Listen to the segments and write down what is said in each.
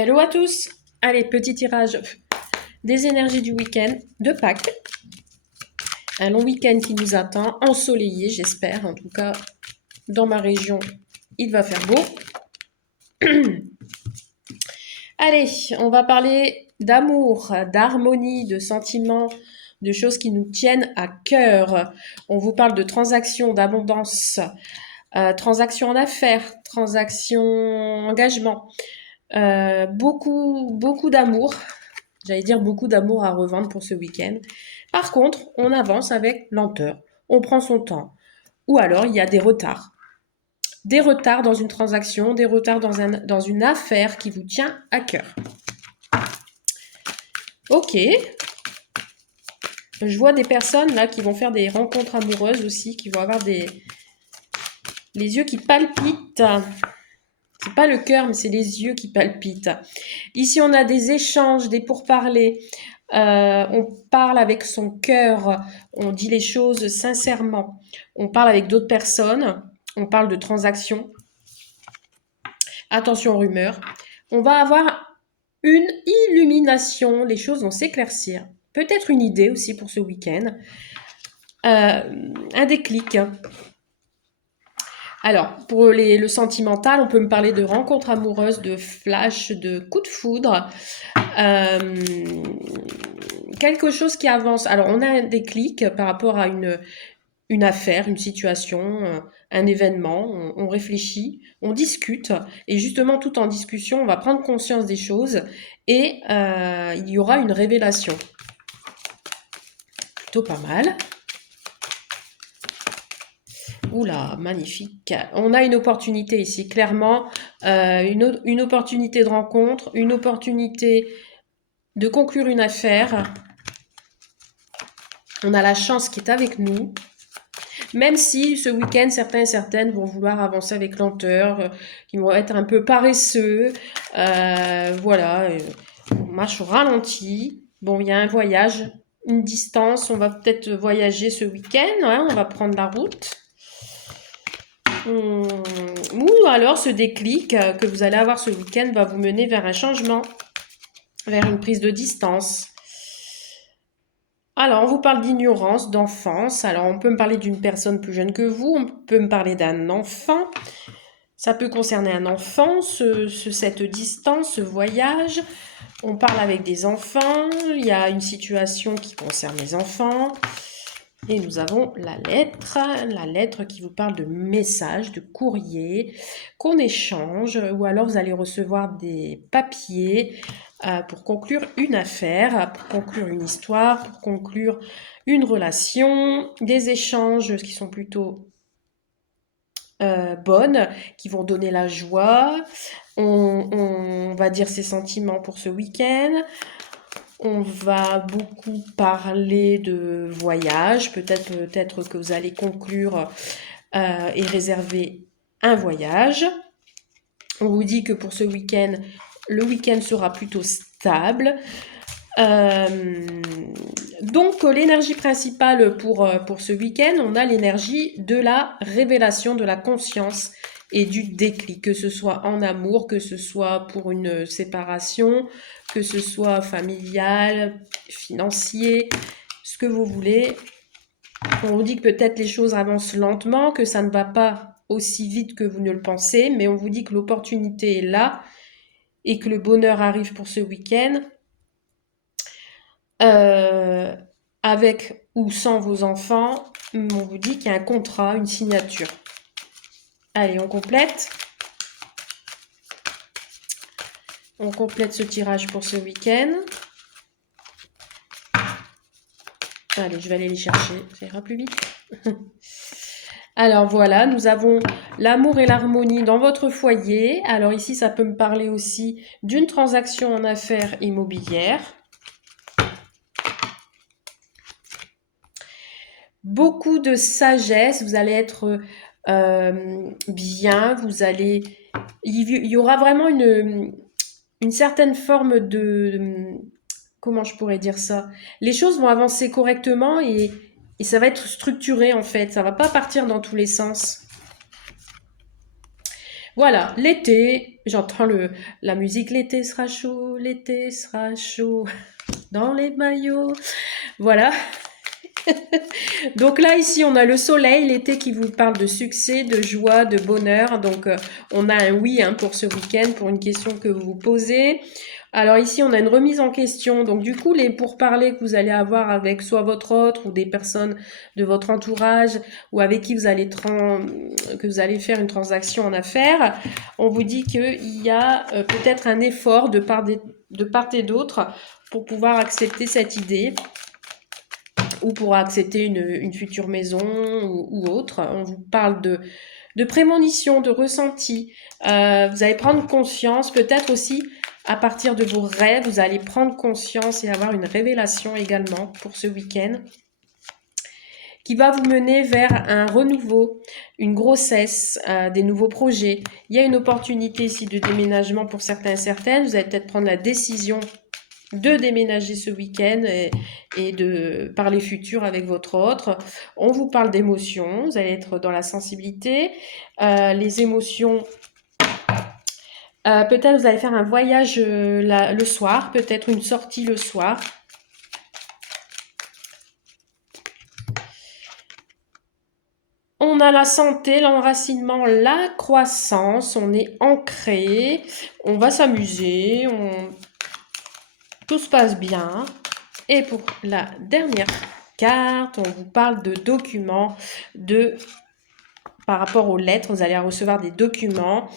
Hello à tous. Allez, petit tirage des énergies du week-end de Pâques. Un long week-end qui nous attend, ensoleillé j'espère. En tout cas, dans ma région, il va faire beau. Allez, on va parler d'amour, d'harmonie, de sentiments, de choses qui nous tiennent à cœur. On vous parle de transactions, d'abondance, transactions en affaires, transactions engagement. Beaucoup d'amour. J'allais dire beaucoup d'amour à revendre pour ce week-end. Par contre, on avance avec lenteur. On prend son temps. Ou alors, il y a des retards. Des retards dans une transaction, des retards dans une affaire qui vous tient à cœur. Ok. Je vois des personnes là qui vont faire des rencontres amoureuses aussi, qui vont avoir les yeux qui palpitent. C'est pas le cœur, mais c'est les yeux qui palpitent. Ici, on a des échanges, des pourparlers. On parle avec son cœur, on dit les choses sincèrement. On parle avec d'autres personnes, on parle de transactions. Attention aux rumeurs. On va avoir une illumination, les choses vont s'éclaircir. Peut-être une idée aussi pour ce week-end. Un déclic. Alors, pour le sentimental, on peut me parler de rencontres amoureuses, de flash, de coups de foudre. Quelque chose qui avance. Alors, on a un déclic par rapport à une affaire, une situation, un événement. On réfléchit, on discute. Et justement, tout en discussion, on va prendre conscience des choses et il y aura une révélation. Plutôt pas mal. Oula, magnifique. On a une opportunité ici, clairement. Une opportunité de rencontre, une opportunité de conclure une affaire. On a la chance qui est avec nous. Même si ce week-end, certains et certaines vont vouloir avancer avec lenteur, qui vont être un peu paresseux. Voilà, on marche au ralenti. Bon, il y a un voyage, une distance. On va peut-être voyager ce week-end. Ouais, on va prendre la route. Ou alors ce déclic que vous allez avoir ce week-end va vous mener vers un changement, vers une prise de distance. Alors, on vous parle d'ignorance, d'enfance. Alors, on peut me parler d'une personne plus jeune que vous, on peut me parler d'un enfant. Ça peut concerner un enfant, cette distance, ce voyage. On parle avec des enfants, il y a une situation qui concerne les enfants. Et nous avons la lettre qui vous parle de messages, de courriers qu'on échange, ou alors vous allez recevoir des papiers pour conclure une affaire, pour conclure une histoire, pour conclure une relation, des échanges qui sont plutôt bonnes, qui vont donner la joie. On va dire ses sentiments pour ce week-end. On va beaucoup parler de voyage. Peut-être que vous allez conclure et réserver un voyage. On vous dit que pour ce week-end, le week-end sera plutôt stable. Donc, l'énergie principale pour ce week-end, on a l'énergie de la révélation, de la conscience et du déclic, que ce soit en amour, que ce soit pour une séparation, que ce soit familial, financier, ce que vous voulez. On vous dit que peut-être les choses avancent lentement, que ça ne va pas aussi vite que vous ne le pensez, mais on vous dit que l'opportunité est là et que le bonheur arrive pour ce week-end. Avec ou sans vos enfants, on vous dit qu'il y a un contrat, une signature. Allez, on complète. On complète ce tirage pour ce week-end. Allez, je vais aller les chercher, ça ira plus vite. Alors voilà, nous avons l'amour et l'harmonie dans votre foyer. Alors ici, ça peut me parler aussi d'une transaction en affaires immobilières. Beaucoup de sagesse, vous allez être bien, il y aura vraiment une certaine forme comment je pourrais dire ça? Les choses vont avancer correctement et ça va être structuré en fait, ça va pas partir dans tous les sens. Voilà, l'été, j'entends la musique, l'été sera chaud, dans les maillots. Voilà. Donc là, ici, on a le soleil, l'été qui vous parle de succès, de joie, de bonheur. Donc, on a un oui hein, pour ce week-end, pour une question que vous vous posez. Alors ici, on a une remise en question. Donc du coup, les pourparlers que vous allez avoir avec soit votre autre ou des personnes de votre entourage ou avec qui que vous allez faire une transaction en affaires, on vous dit qu'il y a peut-être un effort de part et d'autre pour pouvoir accepter cette idée ou pour accepter une future maison ou autre. On vous parle de prémonition, de ressenti. Vous allez prendre conscience, peut-être aussi à partir de vos rêves, vous allez prendre conscience et avoir une révélation également pour ce week-end qui va vous mener vers un renouveau, une grossesse, des nouveaux projets. Il y a une opportunité ici de déménagement pour certains et certaines. Vous allez peut-être prendre la décision de déménager ce week-end et de parler futur avec votre autre. On vous parle d'émotions, vous allez être dans la sensibilité. Les émotions, peut-être vous allez faire un voyage le soir, peut-être une sortie le soir. On a la santé, l'enracinement, la croissance, on est ancré, on va s'amuser, tout se passe bien. Et pour la dernière carte, on vous parle de documents, par rapport aux lettres, vous allez recevoir des documents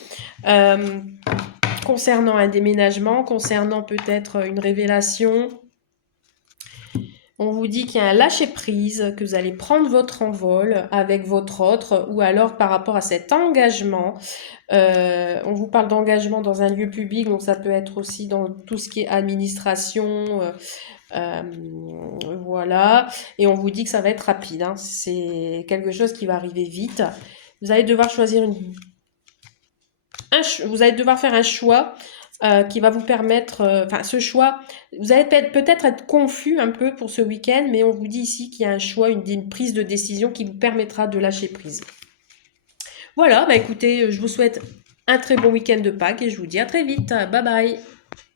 concernant un déménagement, concernant peut-être une révélation. On vous dit qu'il y a un lâcher-prise, que vous allez prendre votre envol avec votre autre, ou alors par rapport à cet engagement. On vous parle d'engagement dans un lieu public, donc ça peut être aussi dans tout ce qui est administration, voilà. Et on vous dit que ça va être rapide, hein. C'est quelque chose qui va arriver vite. Vous allez devoir choisir vous allez devoir faire un choix qui va vous permettre, enfin ce choix, vous allez peut-être être confus un peu pour ce week-end, mais on vous dit ici qu'il y a un choix, une prise de décision qui vous permettra de lâcher prise. Voilà, bah écoutez, je vous souhaite un très bon week-end de Pâques et je vous dis à très vite. Bye bye.